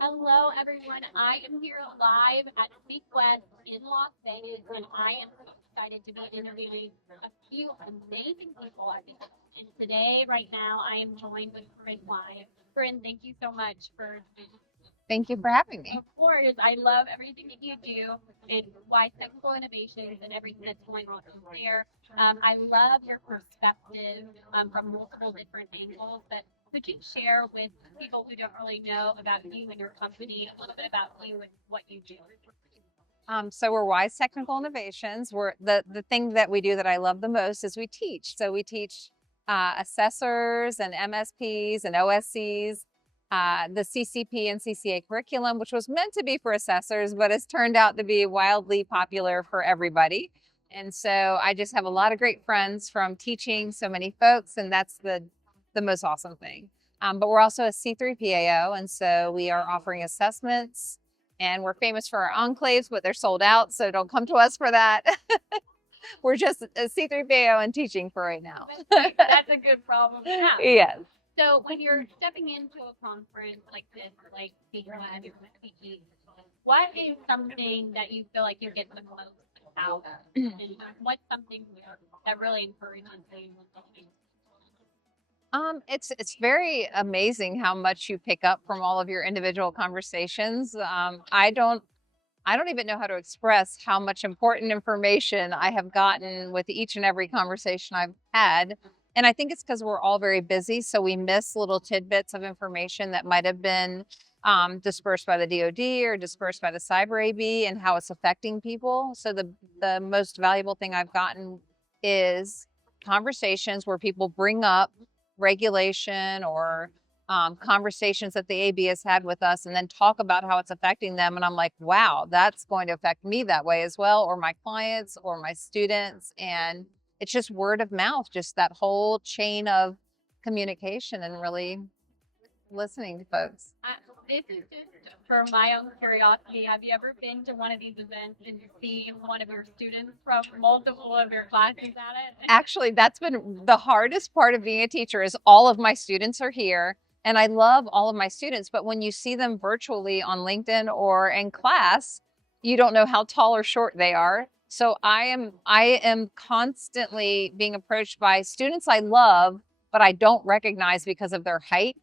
Hello, everyone. I am here live at Speak West in Las Vegas, and I am so excited to be interviewing a few amazing people. And today, right now, I am joined with Corinne live. Corinne, thank you so much for. Thank you for having me. Of course, I love everything that you do and why technical innovations and everything that's going on there. I love your perspective from multiple different angles, but could you share with people who don't really know about you and your company a little bit about you and what you do? So we're Wise Technical Innovations. We're the thing that we do that I love the most is we teach. So we teach assessors and MSPs and OSCs, the CCP and CCA curriculum, which was meant to be for assessors, but has turned out to be wildly popular for everybody. And so I just have a lot of great friends from teaching so many folks, and that's the most awesome thing. But we're also a C3 PAO, and so we are offering assessments. And we're famous for our enclaves, but they're sold out, so don't come to us for that. We're just a C3PAO and teaching for right now. That's a good problem to have. Yes. So when you're stepping into a conference like this, like CEIC, what is something that you feel like you get the most out of? And what's something that really encourages you? It's very amazing how much you pick up from all of your individual conversations. I don't even know how to express how much important information I have gotten with each and every conversation I've had. And I think it's because we're all very busy, so we miss little tidbits of information that might have been dispersed by the DoD or dispersed by the cyber AB and how it's affecting people. So the most valuable thing I've gotten is conversations where people bring up regulation or conversations that the AB has had with us and then talk about how it's affecting them. And I'm like, wow, that's going to affect me that way as well, or my clients or my students. And it's just word of mouth, just that whole chain of communication and really listening to folks. This is just for my own curiosity. Have you ever been to one of these events and see one of your students from multiple of your classes at it? Actually, that's been the hardest part of being a teacher is all of my students are here. And I love all of my students, but when you see them virtually on LinkedIn or in class, you don't know how tall or short they are. So I am constantly being approached by students I love, but I don't recognize because of their height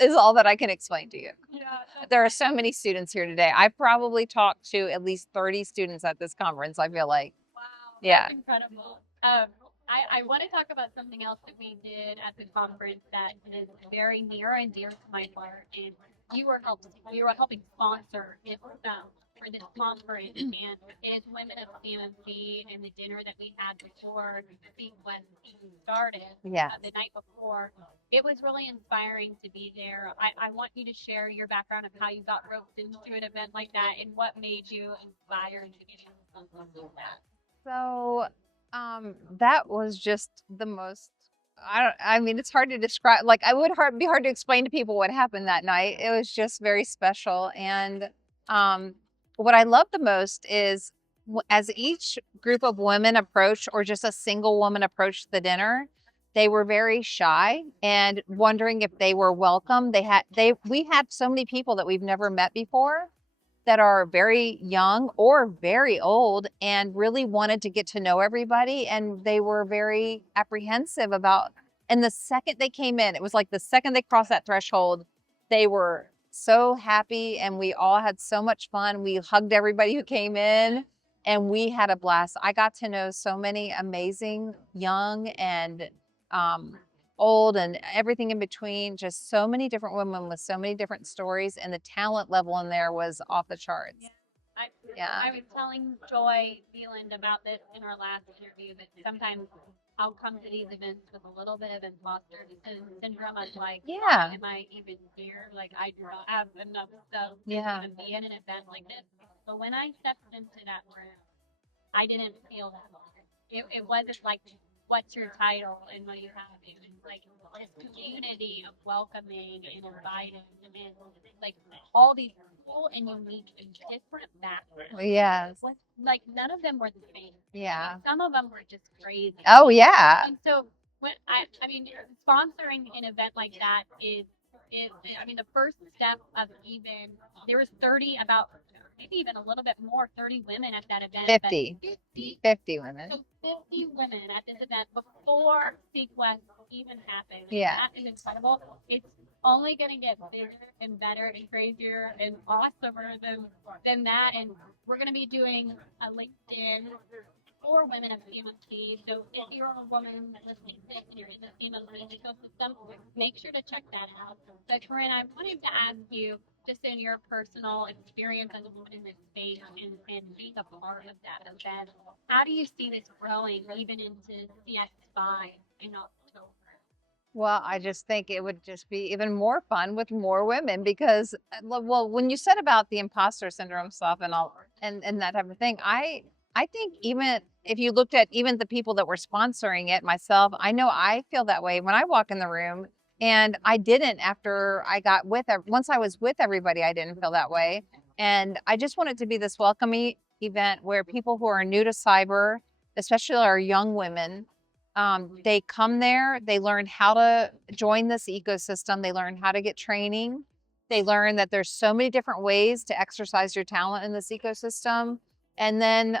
is all that I can explain to you. Yeah. There are so many students here today. I probably talked to at least 30 students at this conference, I feel like. Wow. Yeah. That's incredible. I want to talk about something else that we did at the conference that is very near and dear to my heart. And you were helping sponsor it for this conference, and it is Women of CMMC and the dinner that we had before the when started Yeah. the night before. It was really inspiring to be there. I want you to share your background of how you got roped into an event like that and what made you inspired to get into something like that. So that was just the most I mean it's hard to describe, like I would be hard to explain to people what happened that night. It was just very special. And what I love the most is as each group of women approached, or just a single woman approached the dinner, they were very shy and wondering if they were welcome. We had so many people that we've never met before that are very young or very old and really wanted to get to know everybody. And they were very apprehensive about, and the second they came in, it was like the second they crossed that threshold, they were so happy. And we all had so much fun. We hugged everybody who came in and we had a blast. I got to know so many amazing young and old and everything in between, just so many different women with so many different stories, and the talent level in there was off the charts. Yeah. I, Yeah. I was telling Joy Beeland about this in our last interview that sometimes I'll come to these events with a little bit of imposter syndrome. I'm like, Yeah. am I even here? Like, I don't have enough stuff Yeah. to be in an event like this. But when I stepped into that room, I didn't feel that. It wasn't like, what's your title and what do you have? It was like this community of welcoming and inviting them in, like all these cool and unique and different backgrounds. Yes. Like none of them were the same. Yeah. Some of them were just crazy. Oh yeah. And so when I mean, sponsoring an event like that is I mean, the first step of even, there was 30, about maybe even a little bit more, 30 women at that event. 50. 50, 50 women. so 50 women at this event before Sequest even happened. Yeah. That is incredible. It's only going to get bigger and better and crazier and awesomer than that. And we're going to be doing a LinkedIn for women of CMMT. So if you're a woman listening to this and you're in the CMMT ecosystem, make sure to check that out. But Koren, I wanted to ask you, just in your personal experience as a woman in this space and being a part of that event, how do you see this growing even into CX5 in October? Well, I just think it would just be even more fun with more women because, well, when you said about the imposter syndrome stuff and all and that type of thing, I think even if you looked at even the people that were sponsoring it, myself, I know I feel that way when I walk in the room, and I didn't after I got once I was with everybody, I didn't feel that way, and I just want it to be this welcoming event where people who are new to cyber, especially our young women. They come there, they learn how to join this ecosystem, they learn how to get training, they learn that there's so many different ways to exercise your talent in this ecosystem, and then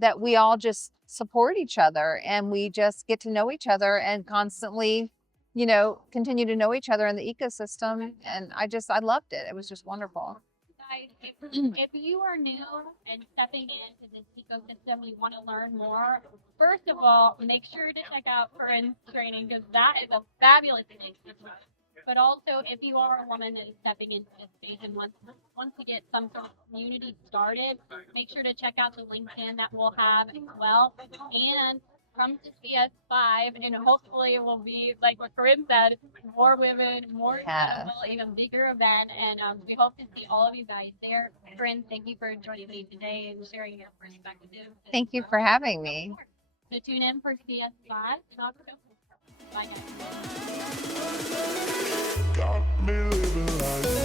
that we all just support each other and we just get to know each other and constantly, continue to know each other in the ecosystem. And I loved it. It was just wonderful. Guys, if you are new and stepping into this ecosystem, you want to learn more, first of all, make sure to check out Koren's training because that is a fabulous thing. But also, if you are a woman that is stepping into this space and once we get some sort of community started, make sure to check out the LinkedIn that we'll have as well. And come to CS5, and hopefully it will be, like what Koren said, more women, more incredible, even bigger event. And we hope to see all of you guys there. Koren, thank you for joining me today and sharing your perspective. Thank you for having me. So tune in for CS5 in October. Bye, guys. Got me living like